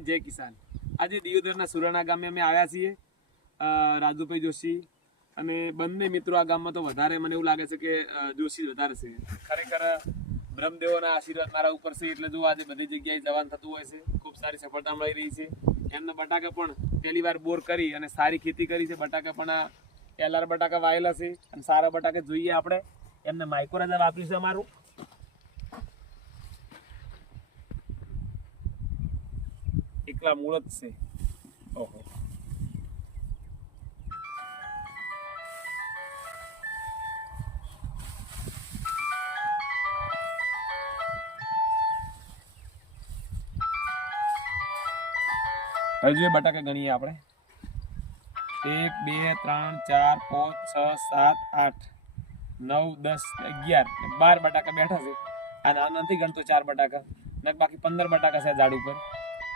જય કિસાન. આજે દિયોદરના સુરાણા ગામે અમે આવ્યા છીએ રાજુભાઈ જોશી અને બંને મિત્રો આ ગામમાં તો વધારે મને એવું લાગે છે કે જોશી વધારે છે. ખરેખર, બ્રહ્મદેવોના આશીર્વાદ મારા ઉપર છે, એટલે જો આજે બધી જગ્યાએ જવાન થતું હોય છે, ખૂબ સારી સફળતા મળી રહી છે. એમના બટાકા પણ પહેલી વાર બોર કરી અને સારી ખેતી કરી છે. બટાકા પણ આ એલઆર બટાકા વાયેલા છે અને સારા બટાકા જોઈએ આપણે. એમને માઇક્રોરાજા વાપર્યું છે અમારું. એકલા મૂળ જ છે. હવે જોઈએ બટાકા ગણીએ આપણે. એક, બે, ત્રણ, ચાર, પાંચ, છ, સાત, આઠ, નવ, દસ, અગિયાર બાર બટાકા બેઠા છે. આ નાના નથી ગણતો ચાર બટાકા. ને બાકી પંદર બટાકા છે ઝાડ ઉપર.